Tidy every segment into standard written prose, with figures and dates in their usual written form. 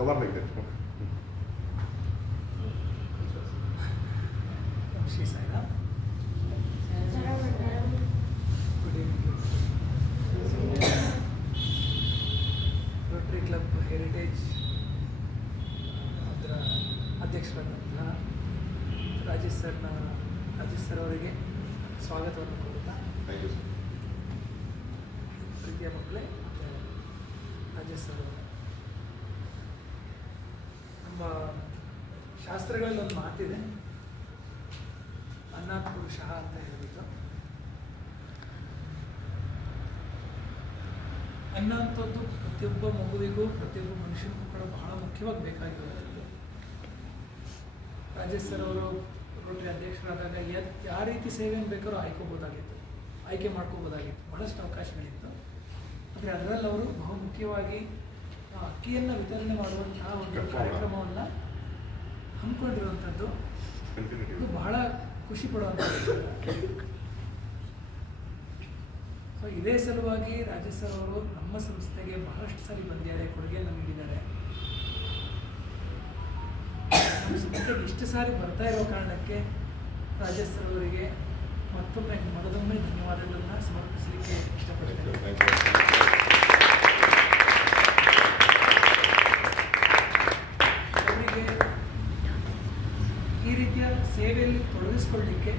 Cover like Shri Sairam. Good evening. Rotary club heritage ಅದರ ಅಧ್ಯಕ್ಷರಾದಂತಹ Rajesh sir ಅವರಿಗೆ ಸ್ವಾಗತವನ್ನು ಕೋರುತ್ತಾ, ಥ್ಯಾಂಕ್ ಯು ಸರ್. ಪ್ರೀತಿಯ ಮಕ್ಕಳೇ ಮತ್ತು ರಾಜೇಶ್ ಸರ್ ಅವರು, ನಮ್ಮ ಶಾಸ್ತ್ರಗಳಲ್ಲಿ ಒಂದು ಮಾತಿದೆ, ಅನ್ನಾತ್ ಪುರುಷ ಅಂತ ಹೇಳ್ಬಿಟ್ಟು. ಅನ್ನ ಅಂಥದ್ದು ಪ್ರತಿಯೊಬ್ಬ ಮಗುವಿಗೂ ಪ್ರತಿಯೊಬ್ಬ ಮನುಷ್ಯನಿಗೂ ಕೂಡ ಬಹಳ ಮುಖ್ಯವಾಗಿ ಬೇಕಾಗಿರುವಂಥದ್ದು. ರಾಜೇಶ್ ಸರ್ ಅವರು ರೋಟರಿ ಅಧ್ಯಕ್ಷರಾದಾಗ ಯಾವ ರೀತಿ ಸೇವೆಯನ್ನು ಬೇಕಾದ್ರೂ ಆಯ್ಕೆ ಮಾಡ್ಕೋಬೋದಾಗಿತ್ತು, ಬಹಳಷ್ಟು ಅವಕಾಶಗಳಿತ್ತು. ಆದರೆ ಅದರಲ್ಲಿ ಅವರು ಬಹು ಮುಖ್ಯವಾಗಿ ಅಕ್ಕಿಯನ್ನು ವಿತರಣೆ ಮಾಡುವಂತಹ ಒಂದು ಕಾರ್ಯಕ್ರಮವನ್ನು ಹಮ್ಮಿಕೊಂಡಿರುವಂಥದ್ದು ಇದು ಬಹಳ ಖುಷಿ ಪಡುವಂಥದ್ದು. ಸೊ ಇದೇ ಸಲುವಾಗಿ ರಾಜೇಶ್ ಸರ್ ಅವರು ನಮ್ಮ ಸಂಸ್ಥೆಗೆ ಬಹಳಷ್ಟು ಸಾರಿ ಬಂದಿದ್ದಾರೆ, ಕೊಡುಗೆಯನ್ನು ನೀಡಿದ್ದಾರೆ. ನಮ್ಮ ಸಂಸ್ಥೆಗೆ ಇಷ್ಟು ಸಾರಿ ಬರ್ತಾ ಇರೋ ಕಾರಣಕ್ಕೆ ರಾಜೇಶ್ ಸರ್ ಅವರಿಗೆ ಮತ್ತೊಮ್ಮೆ ಧನ್ಯವಾದಗಳನ್ನು ಸಮರ್ಪಿಸಲಿಕ್ಕೆ ಇಷ್ಟಪಡ್ತೇನೆ. ಅವರಿಗೆ ಈ ರೀತಿಯ ಸೇವೆಯಲ್ಲಿ ತೊಡಗಿಸ್ಕೊಳ್ಳಲಿಕ್ಕೆ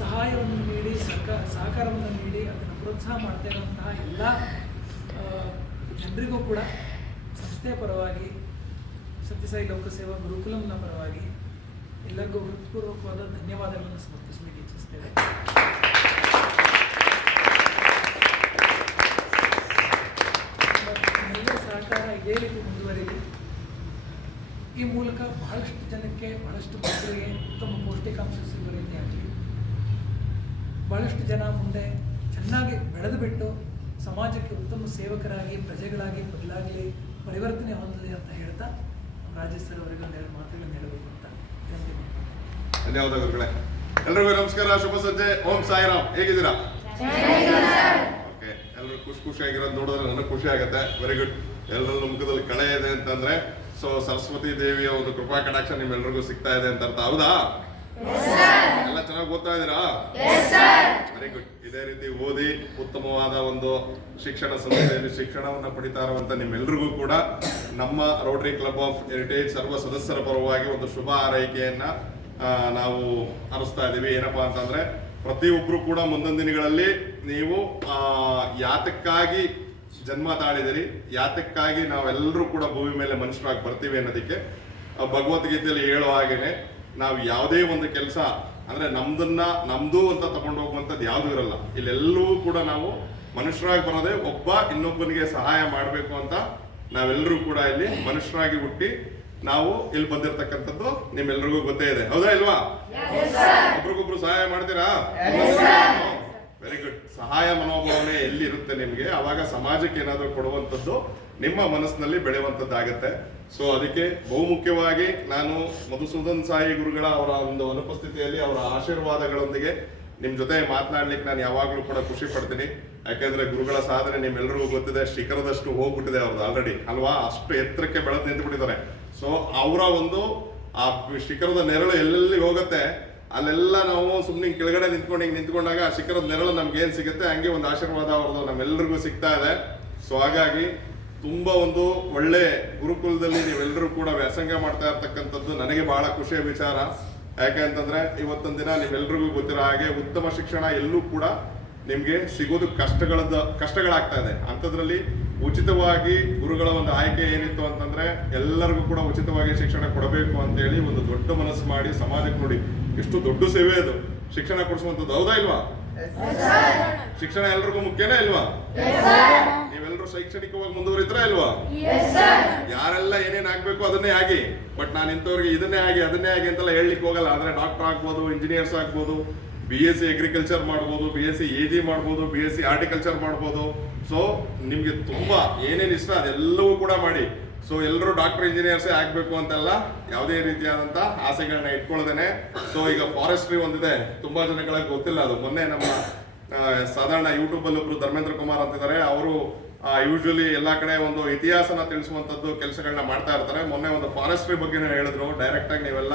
ಸಹಾಯವನ್ನು ನೀಡಿ ಸಹಕಾರವನ್ನು ನೀಡಿ ಅದನ್ನು ಪ್ರೋತ್ಸಾಹ ಮಾಡ್ತಾ ಇರುವಂತಹ ಎಲ್ಲ ಜನರಿಗೂ ಕೂಡ ಸಂಸ್ಥೆಯ ಪರವಾಗಿ, ಸತ್ಯಸಾಯಿ ಲೋಕಸೇವಾ ಗುರುಕುಲಂನ ಪರವಾಗಿ ಎಲ್ಲರಿಗೂ ಹೃತ್ಪೂರ್ವಕವಾದ ಧನ್ಯವಾದಗಳನ್ನು ಸಮರ್ಪಿಸಲಿಕ್ಕೆ ಇಚ್ಛಿಸ್ತೇವೆ. ಎಲ್ಲ ಸಹಕಾರ ಇದೇ ರೀತಿ ಮುಂದುವರಿಲಿ. ಈ ಮೂಲಕ ಬಹಳಷ್ಟು ಜನಕ್ಕೆ, ಬಹಳಷ್ಟು ಮಕ್ಕಳಿಗೆ ಉತ್ತಮ ಪೌಷ್ಟಿಕಾಂಶ ಸಿಗುವ ರೀತಿ ಆಗಲಿ. ಬಹಳಷ್ಟು ಜನ ಮುಂದೆ ಚೆನ್ನಾಗಿ ಬೆಳೆದು ಬಿಟ್ಟು ಸಮಾಜಕ್ಕೆ ಉತ್ತಮ ಸೇವಕರಾಗಿ, ಪ್ರಜೆಗಳಾಗಿ ಬದಲಾಗಲಿ, ಪರಿವರ್ತನೆ ಹೊಂದಲಿ ಅಂತ ಹೇಳ್ತಾ ರಾಜೇಶ್ ಸರ್ ಅವರಿಗೆ ಒಂದೆರಡು ಮಾತುಗಳನ್ನು ಹೇಳಬೇಕು ಅಂತ ಹೇಳ್ತೀನಿ. ಧನ್ಯವಾದಗಳು. ಎಲ್ರಿಗೂ ನಮಸ್ಕಾರ, ಶುಭ ಸಂಜೆ, ಓಂ ಸಾಯಿರಾಮ್. ಹೇಗಿದ್ದೀರಾ? ಓಕೆ, ಎಲ್ಲರೂ ಖುಷಿಯಾಗಿರೋದು ನೋಡಿದ್ರೆ ನನಗೆ ಖುಷಿ ಆಗುತ್ತೆ. Very good. ಎಲ್ಲರ ಮುಖದಲ್ಲಿ ಕಳೆ ಇದೆ ಅಂತಂದ್ರೆ ಸೊ ಸರಸ್ವತಿ ದೇವಿಯ ಒಂದು ಕೃಪಾ ಕಟಾಕ್ಷ ನಿಮ್ಮೆಲ್ರಿಗೂ ಸಿಗ್ತಾ ಇದೆ ಅಂತ ಅರ್ಥ. ಹೌದಾ? ಎಲ್ಲ ಚೆನ್ನಾಗಿ ಓದ್ತಾ ಇದ್ದೀರಾ? Very good. ಇದೇ ರೀತಿ ಓದಿ ಉತ್ತಮವಾದ ಒಂದು ಶಿಕ್ಷಣ ಸಂಸ್ಥೆಯಲ್ಲಿ ಶಿಕ್ಷಣವನ್ನು ಪಡಿತಾ ಇರುವಂತ ನಿಮ್ಮೆಲ್ರಿಗೂ ಕೂಡ ನಮ್ಮ ರೋಟರಿ ಕ್ಲಬ್ ಆಫ್ ಹೆರಿಟೇಜ್ ಸರ್ವ ಸದಸ್ಯರ ಪರವಾಗಿ ಒಂದು ಶುಭ ಹಾರೈಕೆಯನ್ನ ನಾವು ಹರಿಸ್ತಾ ಇದ್ದೀವಿ. ಏನಪ್ಪಾ ಅಂತಂದ್ರೆ ಪ್ರತಿಯೊಬ್ರು ಕೂಡ ಮುಂದಿನ ದಿನಗಳಲ್ಲಿ ನೀವು ಯಾತಕ್ಕಾಗಿ ಜನ್ಮ ತಾಳಿದಿರಿ, ಯಾತಕ್ಕಾಗಿ ನಾವೆಲ್ಲರೂ ಕೂಡ ಭೂಮಿ ಮೇಲೆ ಮನುಷ್ಯರಾಗಿ ಬರ್ತೀವಿ ಅನ್ನೋದಕ್ಕೆ ಭಗವದ್ಗೀತೆಯಲ್ಲಿ ಹೇಳೋ ಹಾಗೇನೆ ನಾವು ಯಾವುದೇ ಒಂದು ಕೆಲಸ ಅಂದ್ರೆ ನಮ್ದು ಅಂತ ತಗೊಂಡು ಹೋಗುವಂಥದ್ದು ಯಾವುದೂ ಇರಲ್ಲ. ಇಲ್ಲೆಲ್ಲವೂ ಕೂಡ ನಾವು ಮನುಷ್ಯರಾಗಿ ಬರೋದೇ ಒಬ್ಬ ಇನ್ನೊಬ್ಬನಿಗೆ ಸಹಾಯ ಮಾಡಬೇಕು ಅಂತ ನಾವೆಲ್ಲರೂ ಕೂಡ ಇಲ್ಲಿ ಮನುಷ್ಯರಾಗಿ ಹುಟ್ಟಿ ನಾವು ಇಲ್ಲಿ ಬಂದಿರತಕ್ಕಂಥದ್ದು ನಿಮ್ಮೆಲ್ರಿಗೂ ಗೊತ್ತೇ ಇದೆ. ಹೌದಾ ಇಲ್ವಾ? ಒಬ್ರಿಗೊಬ್ರು ಸಹಾಯ ಮಾಡ್ತೀರಾ? Very good. ಸಹಾಯ ಮನೋಭಾವನೆ ಎಲ್ಲಿ ಇರುತ್ತೆ ನಿಮ್ಗೆ, ಅವಾಗ ಸಮಾಜಕ್ಕೆ ಏನಾದರೂ ಕೊಡುವಂಥದ್ದು ನಿಮ್ಮ ಮನಸ್ಸಿನಲ್ಲಿ ಬೆಳೆಯುವಂಥದ್ದಾಗತ್ತೆ. ಸೊ ಅದಕ್ಕೆ ಬಹುಮುಖ್ಯವಾಗಿ ನಾನು ಮಧುಸೂದನ್ ಸಾಯಿ ಗುರುಗಳ ಅವರ ಒಂದು ಅನುಪಸ್ಥಿತಿಯಲ್ಲಿ ಅವರ ಆಶೀರ್ವಾದಗಳೊಂದಿಗೆ ನಿಮ್ ಜೊತೆ ಮಾತನಾಡ್ಲಿಕ್ಕೆ ನಾನು ಯಾವಾಗಲೂ ಕೂಡ ಖುಷಿ ಪಡ್ತೀನಿ. ಯಾಕೆಂದ್ರೆ ಗುರುಗಳ ಸಾಧನೆ ನಿಮ್ಮೆಲ್ಲರಿಗೂ ಗೊತ್ತಿದೆ, ಶಿಖರದಷ್ಟು ಹೋಗ್ಬಿಟ್ಟಿದೆ ಅವ್ರದ್ದು ಆಲ್ರೆಡಿ ಅಲ್ವಾ, ಅಷ್ಟು ಎತ್ತರಕ್ಕೆ ಬೆಳೆದು ನಿಂತುಬಿಟ್ಟಿದ್ದಾರೆ. ಸೊ ಅವರ ಒಂದು ಆ ಶಿಖರದ ನೆರಳು ಎಲ್ಲೆಲ್ಲಿ ಹೋಗುತ್ತೆ ಅಲ್ಲೆಲ್ಲ ನಾವು ಸುಮ್ಮನೆ ಕೆಳಗಡೆ ನಿಂತ್ಕೊಂಡಾಗ ಆ ಶಿಖರದ ನೆರಳು ನಮ್ಗೆ ಏನ್ ಸಿಗುತ್ತೆ ಹಂಗೆ ಒಂದು ಆಶೀರ್ವಾದ ಅವ್ರದ್ದು ನಮ್ಮೆಲ್ಲರಿಗೂ ಸಿಗ್ತಾ ಇದೆ. ಸೊ ಹಾಗಾಗಿ ತುಂಬಾ ಒಂದು ಒಳ್ಳೆ ಗುರುಕುಲದಲ್ಲಿ ನೀವೆಲ್ಲರೂ ಕೂಡ ವ್ಯಾಸಂಗ ಮಾಡ್ತಾ ಇರ್ತಕ್ಕಂಥದ್ದು ನನಗೆ ಬಹಳ ಖುಷಿಯ ವಿಚಾರ. ಯಾಕೆ ಅಂತಂದ್ರೆ ಇವತ್ತೊಂದು ದಿನ ನಿಮ್ಮೆಲ್ರಿಗೂ ಗೊತ್ತಿರೋ ಹಾಗೆ ಉತ್ತಮ ಶಿಕ್ಷಣ ಎಲ್ಲೂ ಕೂಡ ನಿಮ್ಗೆ ಸಿಗೋದು ಕಷ್ಟಗಳಾಗ್ತಾ ಇದೆ. ಅಂಥದ್ರಲ್ಲಿ ಉಚಿತವಾಗಿ ಗುರುಗಳ ಒಂದು ಆಯ್ಕೆ ಏನಿತ್ತು ಅಂತಂದ್ರೆ ಎಲ್ಲರಿಗೂ ಕೂಡ ಉಚಿತವಾಗಿ ಶಿಕ್ಷಣ ಕೊಡಬೇಕು ಅಂತೇಳಿ ಒಂದು ದೊಡ್ಡ ಮನಸ್ಸು ಮಾಡಿ ಸಮಾಜಕ್ಕೆ ನೋಡಿ ಎಷ್ಟು ದೊಡ್ಡ ಸೇವೆ ಅದು ಶಿಕ್ಷಣ ಕೊಡಿಸುವಂಥದ್ದು. ಹೌದಾ ಇಲ್ವಾ? ಶಿಕ್ಷಣ ಎಲ್ರಿಗೂ ಮುಖ್ಯನೇ ಇಲ್ವಾ? ನೀವೆಲ್ಲರೂ ಶೈಕ್ಷಣಿಕವಾಗಿ ಮುಂದುವರಿದ್ರಾ ಇಲ್ವಾ? ಯಾರೆಲ್ಲ ಏನೇನ್ ಆಗ್ಬೇಕು ಅದನ್ನೇ ಆಗಿ, ಬಟ್ ನಾನು ಇಂಥವ್ರಿಗೆ ಅದನ್ನೇ ಆಗಿ ಅಂತೆಲ್ಲ ಹೇಳಲಿಕ್ಕೆ ಹೋಗಲ್ಲ. ಅಂದ್ರೆ ಡಾಕ್ಟರ್ ಆಗ್ಬೋದು, ಇಂಜಿನಿಯರ್ಸ್ ಆಗ್ಬೋದು, BSc ಅಗ್ರಿಕಲ್ಚರ್ ಮಾಡ್ಬೋದು, BSc AG ಮಾಡ್ಬೋದು, BSc ಹಾರ್ಟಿಕಲ್ಚರ್ ಮಾಡ್ಬೋದು. ಸೊ ನಿಮ್ಗೆ ತುಂಬಾ ಏನೇನು ಇಷ್ಟ ಅದೆಲ್ಲವೂ ಕೂಡ ಮಾಡಿ. ಸೊ ಎಲ್ಲರೂ ಡಾಕ್ಟರ್ ಇಂಜಿನಿಯರ್ಸೇ ಆಗ್ಬೇಕು ಅಂತೆಲ್ಲ ಯಾವುದೇ ರೀತಿಯಾದಂತ ಆಸೆಗಳನ್ನ ಇಟ್ಕೊಳ್ದೇನೆ. ಸೊ ಈಗ ಫಾರೆಸ್ಟ್ರಿ ಒಂದಿದೆ, ತುಂಬಾ ಜನಗಳಿಗೆ ಗೊತ್ತಿಲ್ಲ ಅದು. ಮೊನ್ನೆ ನಮ್ಮ ಸಾಧಾರಣ ಯೂಟ್ಯೂಬ್ ಅಲ್ಲಿ ಒಬ್ರು ಧರ್ಮೇಂದ್ರ ಕುಮಾರ್ ಅಂತಿದ್ದಾರೆ, ಅವರು ಯೂಶಲಿ ಎಲ್ಲ ಕಡೆ ಒಂದು ಇತಿಹಾಸನ ತಿಳಿಸುವಂಥದ್ದು ಕೆಲಸಗಳನ್ನ ಮಾಡ್ತಾ ಇರ್ತಾರೆ. ಮೊನ್ನೆ ಒಂದು ಫಾರೆಸ್ಟ್ರಿ ಬಗ್ಗೆ ಹೇಳಿದ್ರು ಡೈರೆಕ್ಟ್ ಆಗಿ ನೀವೆಲ್ಲ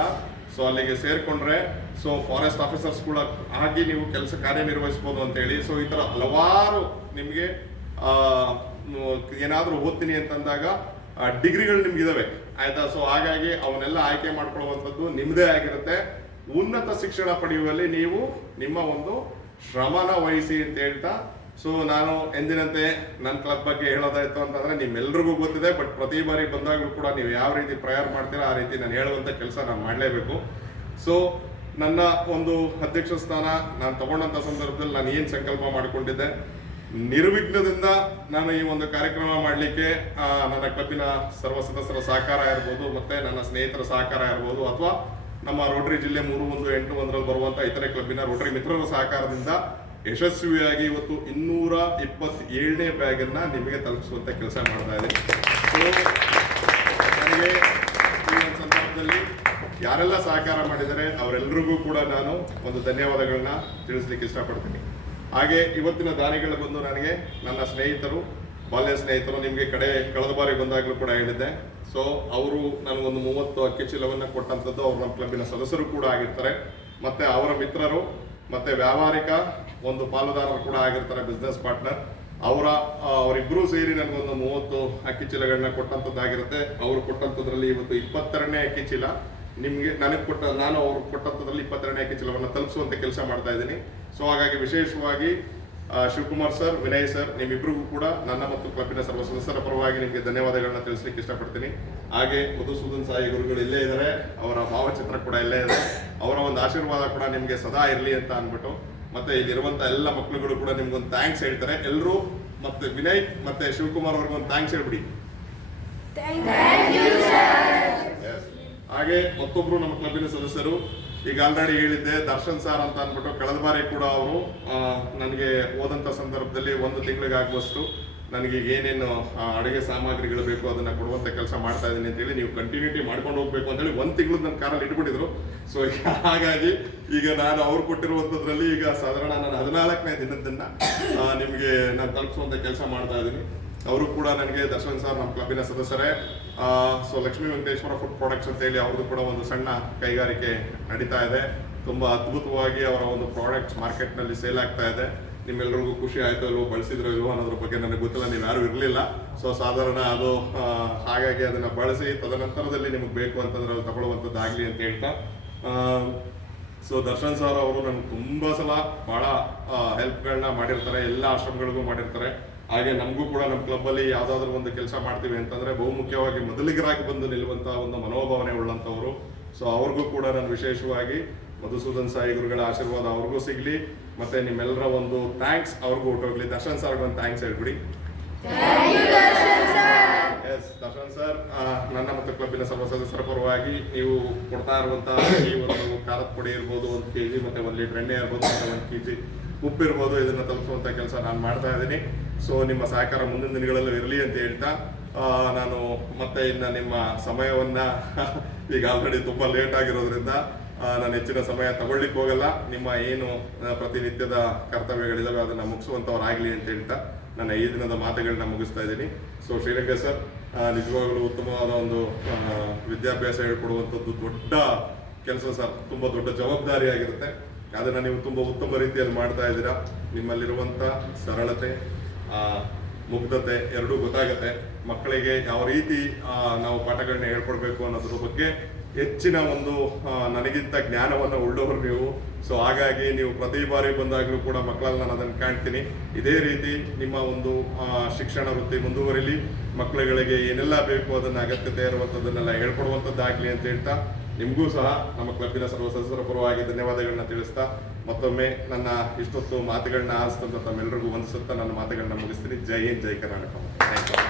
ಸೊ ಅಲ್ಲಿಗೆ ಸೇರ್ಕೊಂಡ್ರೆ ಸೊ ಫಾರೆಸ್ಟ್ ಆಫೀಸರ್ಸ್ ಕೂಡ ಆಗಿ ನೀವು ಕೆಲಸ ಕಾರ್ಯನಿರ್ವಹಿಸ್ಬೋದು ಅಂತ ಹೇಳಿ. ಸೊ ಈ ತರ ಹಲವಾರು ನಿಮಗೆ ಏನಾದರೂ ಓದ್ತೀನಿ ಅಂತಂದಾಗ ಡಿಗ್ರಿಗಳು ನಿಮ್ಗಿದಾವೆ ಆಯ್ತಾ. ಸೊ ಹಾಗಾಗಿ ಅವನ್ನೆಲ್ಲ ಆಯ್ಕೆ ಮಾಡ್ಕೊಳ್ಳುವಂಥದ್ದು ನಿಮ್ಮದೇ ಆಗಿರುತ್ತೆ. ಉನ್ನತ ಶಿಕ್ಷಣ ಪಡೆಯುವಲ್ಲಿ ನೀವು ನಿಮ್ಮ ಒಂದು ಶ್ರಮನ ವಹಿಸಿ ಅಂತ ಹೇಳ್ತಾ, ಸೊ ನಾನು ಎಂದಿನಂತೆ ನನ್ನ ಕ್ಲಬ್ ಬಗ್ಗೆ ಹೇಳೋದಾಯ್ತು ಅಂತಂದ್ರೆ ನಿಮ್ಮೆಲ್ರಿಗೂ ಗೊತ್ತಿದೆ. ಬಟ್ ಪ್ರತಿ ಬಾರಿ ಬಂದಾಗಲೂ ಕೂಡ ನೀವು ಯಾವ ರೀತಿ ಪ್ರೇಯರ್ ಮಾಡ್ತೀರಾ ಆ ರೀತಿ ನಾನು ಹೇಳುವಂಥ ಕೆಲಸ ನಾನು ಮಾಡಲೇಬೇಕು. ಸೊ ನನ್ನ ಒಂದು ಅಧ್ಯಕ್ಷ ಸ್ಥಾನ ನಾನು ತಗೊಂಡಂಥ ಸಂದರ್ಭದಲ್ಲಿ ನಾನು ಏನು ಸಂಕಲ್ಪ ಮಾಡಿಕೊಂಡಿದ್ದೆ, ನಿರ್ವಿಘ್ನದಿಂದ ನಾನು ಈ ಒಂದು ಕಾರ್ಯಕ್ರಮ ಮಾಡಲಿಕ್ಕೆ ನನ್ನ ಕ್ಲಬ್ಬಿನ ಸರ್ವ ಸದಸ್ಯರ ಸಹಕಾರ ಇರ್ಬೋದು, ಮತ್ತೆ ನನ್ನ ಸ್ನೇಹಿತರ ಸಹಕಾರ ಇರ್ಬೋದು, ಅಥವಾ ನಮ್ಮ ರೋಟರಿ ಜಿಲ್ಲೆ 3181 ಬರುವಂಥ ಇತರೆ ಕ್ಲಬ್ಬಿನ ರೋಟರಿ ಮಿತ್ರರ ಸಹಕಾರದಿಂದ ಯಶಸ್ವಿಯಾಗಿ ಇವತ್ತು 227ನೇ ಬ್ಯಾಗನ್ನು ನಿಮಗೆ ತಲುಪಿಸುವಂಥ ಕೆಲಸ ಮಾಡ್ತಾ ಇದ್ದೀನಿ. ಸೊ ನನಗೆ ಈ ಒಂದು ಸಂದರ್ಭದಲ್ಲಿ ಯಾರೆಲ್ಲ ಸಹಕಾರ ಮಾಡಿದ್ದಾರೆ ಅವರೆಲ್ಲರಿಗೂ ಕೂಡ ನಾನು ಒಂದು ಧನ್ಯವಾದಗಳನ್ನ ತಿಳಿಸ್ಲಿಕ್ಕೆ ಇಷ್ಟಪಡ್ತೀನಿ. ಹಾಗೆ ಇವತ್ತಿನ ದಾನಿಗಳು ಬಂದು ನನಗೆ ನನ್ನ ಸ್ನೇಹಿತರು, ಬಾಲ್ಯ ಸ್ನೇಹಿತರು, ನಿಮಗೆ ಕಳೆದ ಬಾರಿ ಬಂದಾಗಲೂ ಕೂಡ ಹೇಳಿದ್ದೆ. ಸೊ ಅವರು ನನಗೊಂದು 30 ಅಕ್ಕಿ ಚೀಲವನ್ನು ಕೊಟ್ಟಂಥದ್ದು ಅವರು ನಮ್ಮ ಕ್ಲಬ್ಬಿನ ಸದಸ್ಯರು ಕೂಡ ಆಗಿರ್ತಾರೆ, ಮತ್ತೆ ಅವರ ಮಿತ್ರರು, ಮತ್ತೆ ವ್ಯಾವಹಾರಿಕ ಒಂದು ಪಾಲುದಾರರು ಕೂಡ ಆಗಿರ್ತಾರೆ, ಬಿಸ್ನೆಸ್ ಪಾರ್ಟ್ನರ್. ಅವರಿಬ್ಬರೂ ಸೇರಿ ನನಗೊಂದು 30 ಅಕ್ಕಿ ಚೀಲಗಳನ್ನ ಕೊಟ್ಟಂಥದ್ದಾಗಿರುತ್ತೆ. ಅವರು ಕೊಟ್ಟಂಥದ್ರಲ್ಲಿ ಇವತ್ತು 22ನೇ ಅಕ್ಕಿ ಚೀಲ ನಾನು ಅವ್ರು ಕೊಟ್ಟಂಥದ್ರಲ್ಲಿ 22ನೇ ಅಕ್ಕಿ ಚೀಲವನ್ನು ತಲುಪಿಸುವಂಥ ಕೆಲಸ ಮಾಡ್ತಾ ಇದ್ದೀನಿ. ಸೊ ಹಾಗಾಗಿ ವಿಶೇಷವಾಗಿ ಶಿವಕುಮಾರ್ ಸರ್, ವಿನಯ್ ಸರ್, ನಿಮ್ಮಿಬ್ಬರಿಗೂ ಕೂಡ ನನ್ನ ಮತ್ತು ಕ್ಲಬ್ಬಿನ ಸರ್ವ ಸದಸ್ಯರ ಪರವಾಗಿ ನಿಮಗೆ ಧನ್ಯವಾದಗಳನ್ನ ತಿಳಿಸ್ಲಿಕ್ಕೆ ಇಷ್ಟಪಡ್ತೀನಿ. ಹಾಗೆ ಮಧುಸೂದನ್ ಸಾಯಿ ಗುರುಗಳು ಇಲ್ಲೇ ಇದ್ದಾರೆ, ಅವರ ಭಾವಚಿತ್ರ ಕೂಡ ಇಲ್ಲೇ ಇದೆ. ಅವರ ಒಂದು ಆಶೀರ್ವಾದ ಕೂಡ ನಿಮಗೆ ಸದಾ ಇರಲಿ ಅಂತ ಅಂದ್ಬಿಟ್ಟು, ಮತ್ತೆ ಇಲ್ಲಿರುವಂಥ ಎಲ್ಲ ಮಕ್ಕಳುಗಳು ಕೂಡ ನಿಮ್ಗೊಂದು ಥ್ಯಾಂಕ್ಸ್ ಹೇಳ್ತಾರೆ. ಎಲ್ಲರೂ ಮತ್ತೆ ವಿನಯ್ ಮತ್ತೆ ಶಿವಕುಮಾರ್ ಅವ್ರಿಗೊಂದು ಥ್ಯಾಂಕ್ಸ್ ಹೇಳ್ಬಿಡಿ. ಹಾಗೆ ಮತ್ತೊಬ್ರು ನಮ್ಮ ಕ್ಲಬ್ಬಿನ ಸದಸ್ಯರು, ಈಗ ಆಲ್ರೆಡಿ ಹೇಳಿದ್ದೆ, ದರ್ಶನ್ ಸರ್ ಅಂತ ಅಂದ್ಬಿಟ್ಟು ಕಳೆದ ಬಾರಿ ಕೂಡ ಅವರು ನನಗೆ ಹೋದಂಥ ಸಂದರ್ಭದಲ್ಲಿ 1 ತಿಂಗಳಿಗೆ ಆಗುವಷ್ಟು ನನಗೆ ಏನೇನು ಅಡುಗೆ ಸಾಮಗ್ರಿಗಳು ಬೇಕು ಅದನ್ನ ಕೊಡುವಂಥ ಕೆಲಸ ಮಾಡ್ತಾ ಇದ್ದೀನಿ ಅಂತೇಳಿ, ನೀವು ಕಂಟಿನ್ಯೂಟಿ ಮಾಡ್ಕೊಂಡು ಹೋಗ್ಬೇಕು ಅಂತೇಳಿ 1 ತಿಂಗಳು ನನ್ನ ಕಾರಲ್ಲಿ ಇಟ್ಬಿಟ್ಟಿದ್ರು. ಸೊ ಹಾಗಾಗಿ ಈಗ ನಾನು ಅವ್ರು ಕೊಟ್ಟಿರುವಂಥದ್ರಲ್ಲಿ ಈಗ ಸಾಧಾರಣ ನಾನು 14ನೇ ದಿನದನ್ನ ನಿಮಗೆ ನಾನು ತಲುಪಿಸುವಂಥ ಕೆಲಸ ಮಾಡ್ತಾ ಇದ್ದೀನಿ. ಅವರು ಕೂಡ ನನಗೆ ದರ್ಶನ್ ಸರ್ ನಮ್ಮ ಕ್ಲಬ್ಬಿನ ಸದಸ್ಯರೇ. So Lakshmi Venkateshwara food products ಅಂತ ಹೇಳಿ ಅವ್ರದ್ದು ಕೂಡ ಒಂದು ಸಣ್ಣ ಕೈಗಾರಿಕೆ ನಡೀತಾ ಇದೆ. ತುಂಬ ಅದ್ಭುತವಾಗಿ ಅವರ ಒಂದು ಪ್ರಾಡಕ್ಟ್ಸ್ ಮಾರ್ಕೆಟ್ನಲ್ಲಿ ಸೇಲ್ ಆಗ್ತಾ ಇದೆ. ನಿಮ್ಮೆಲ್ಲರಿಗೂ ಖುಷಿ ಆಯ್ತು ಇಲ್ವೋ, ಬಳಸಿದ್ರು ಇಲ್ವೋ ಅನ್ನೋದ್ರ ಬಗ್ಗೆ ನನಗೆ ಗೊತ್ತಿಲ್ಲ, ನೀವು ಯಾರು ಇರಲಿಲ್ಲ. ಸೊ ಸಾಧಾರಣ ಅದು ಹಾಗಾಗಿ ಅದನ್ನು ಬಳಸಿ ತದನಂತರದಲ್ಲಿ ನಿಮಗೆ ಬೇಕು ಅಂತಂದ್ರೆ ಅದು ತಗೊಳ್ಳುವಂಥದ್ದಾಗಲಿ ಅಂತ ಹೇಳ್ತಾ, ಸೊ ದರ್ಶನ್ ಸರ್ ಅವರು ನನಗೆ ತುಂಬ ಸಲ ಭಾಳ ಹೆಲ್ಪ್ಗಳನ್ನ ಮಾಡಿರ್ತಾರೆ, ಎಲ್ಲ ಆಶ್ರಮಗಳಿಗೂ ಮಾಡಿರ್ತಾರೆ. ಹಾಗೆ ನಮಗೂ ಕೂಡ ನಮ್ಮ ಕ್ಲಬ್ಬಲ್ಲಿ ಯಾವುದಾದ್ರೂ ಒಂದು ಕೆಲಸ ಮಾಡ್ತೀವಿ ಅಂತಂದರೆ ಬಹುಮುಖ್ಯವಾಗಿ ಮೊದಲಿಗರಾಗಿ ಬಂದು ನಿಲ್ಲುವಂಥ ಒಂದು ಮನೋಭಾವನೆ ಉಳ್ಳಂಥವರು. ಸೊ ಅವ್ರಿಗೂ ಕೂಡ ನಾನು ವಿಶೇಷವಾಗಿ ಮಧುಸೂದನ್ ಸಾಯಿ ಗುರುಗಳ ಆಶೀರ್ವಾದ ಅವ್ರಿಗೂ ಸಿಗಲಿ, ಮತ್ತು ನಿಮ್ಮೆಲ್ಲರ ಒಂದು ಥ್ಯಾಂಕ್ಸ್ ಅವ್ರಿಗೂ ಹೊಟ್ಟೋಗ್ಲಿ. ದರ್ಶನ್ ಸರ್ಗೆ ಒಂದು ಥ್ಯಾಂಕ್ಸ್ ಹೇಳ್ಬಿಡಿ. ಎಸ್ ದರ್ಶನ್ ಸರ್, ನನ್ನ ಮತ್ತು ಕ್ಲಬ್ಬಿನ ಸರ್ವ ಸದಸ್ಯರ ಪರವಾಗಿ ನೀವು ಕೊಡ್ತಾ ಇರುವಂಥ ಈ ಒಂದು ಖಾರದ ಪುಡಿ ಇರ್ಬೋದು, 1 kg, ಮತ್ತು 1 ಲೀಟರ್ ಎಣ್ಣೆ ಇರ್ಬೋದು, ಮತ್ತು 1 kg ಉಪ್ಪಿರ್ಬೋದು, ಇದನ್ನು ತಲುಪಿಸುವಂಥ ಕೆಲಸ ನಾನು ಮಾಡ್ತಾ ಇದ್ದೀನಿ. ಸೊ ನಿಮ್ಮ ಸಹಕಾರ ಮುಂದಿನ ದಿನಗಳಲ್ಲೂ ಇರಲಿ ಅಂತ ಹೇಳ್ತಾ, ನಾನು ಮತ್ತೆ ಇನ್ನು ನಿಮ್ಮ ಸಮಯವನ್ನು ಈಗ ಆಲ್ರೆಡಿ ತುಂಬ ಲೇಟ್ ಆಗಿರೋದ್ರಿಂದ ನಾನು ಹೆಚ್ಚಿನ ಸಮಯ ತಗೊಳ್ಳಿಕ್ಕೆ ಹೋಗಲ್ಲ. ನಿಮ್ಮ ಏನು ಪ್ರತಿನಿತ್ಯದ ಕರ್ತವ್ಯಗಳಿದಾವೆ ಅದನ್ನು ಮುಗಿಸುವಂಥವ್ರಾಗಲಿ ಅಂತ ಹೇಳ್ತಾ ನನ್ನ ಈ ದಿನದ ಮಾತುಗಳನ್ನ ಮುಗಿಸ್ತಾ ಇದ್ದೀನಿ. ಸೊ ಶ್ರೀರಂಗ ಸರ್, ನಿಜವಾಗಲೂ ಉತ್ತಮವಾದ ಒಂದು ವಿದ್ಯಾಭ್ಯಾಸ ಹೇಳ್ಕೊಡುವಂಥದ್ದು ದೊಡ್ಡ ಕೆಲಸ ಸರ್, ತುಂಬ ದೊಡ್ಡ ಜವಾಬ್ದಾರಿಯಾಗಿರುತ್ತೆ. ಅದನ್ನು ನೀವು ತುಂಬ ಉತ್ತಮ ರೀತಿಯಲ್ಲಿ ಮಾಡ್ತಾ ಇದ್ದೀರಾ. ನಿಮ್ಮಲ್ಲಿರುವಂಥ ಸರಳತೆ, ಮುಗ್ಧತೆ ಎರಡೂ ಗೊತ್ತಾಗುತ್ತೆ. ಮಕ್ಕಳಿಗೆ ಯಾವ ರೀತಿ ನಾವು ಪಾಠಗಳನ್ನ ಹೇಳ್ಕೊಡ್ಬೇಕು ಅನ್ನೋದ್ರ ಬಗ್ಗೆ ಹೆಚ್ಚಿನ ಒಂದು ನನಗಿಂತ ಜ್ಞಾನವನ್ನು ಉಳ್ಳವರು ನೀವು. ಸೊ ಹಾಗಾಗಿ ನೀವು ಪ್ರತಿ ಬಾರಿ ಬಂದಾಗಲೂ ಕೂಡ ಮಕ್ಕಳಲ್ಲಿ ನಾನು ಅದನ್ನು ಕಾಣ್ತೀನಿ. ಇದೇ ರೀತಿ ನಿಮ್ಮ ಒಂದು ಶಿಕ್ಷಣ ವೃತ್ತಿ ಮುಂದುವರಿಲಿ, ಮಕ್ಕಳುಗಳಿಗೆ ಏನೆಲ್ಲ ಬೇಕು ಅದನ್ನು ಅಗತ್ಯತೆ ಇರುವಂಥದ್ದನ್ನೆಲ್ಲ ಹೇಳ್ಕೊಡುವಂಥದ್ದಾಗಲಿ ಅಂತ ಹೇಳ್ತಾ, ನಿಮಗೂ ಸಹ ನಮ್ಮ ಕ್ಲಬ್ಬಿನ ಸರ್ವ ಸದಸ್ಯರ ಪರವಾಗಿ ಧನ್ಯವಾದಗಳನ್ನ ತಿಳಿಸ್ತಾ, ಮತ್ತೊಮ್ಮೆ ನನ್ನ ಇಷ್ಟೊತ್ತು ಮಾತುಗಳನ್ನ ಆರಿಸ್ತಂತ ತಮ್ಮೆಲ್ಲರಿಗೂ ವಂದಿಸುತ್ತಾ ನನ್ನ ಮಾತುಗಳನ್ನ ಮುಗಿಸ್ತೀನಿ. ಜೈ ಹಿಂದ್, ಜೈ ಕರ್ನಾಟಕ. Thank you.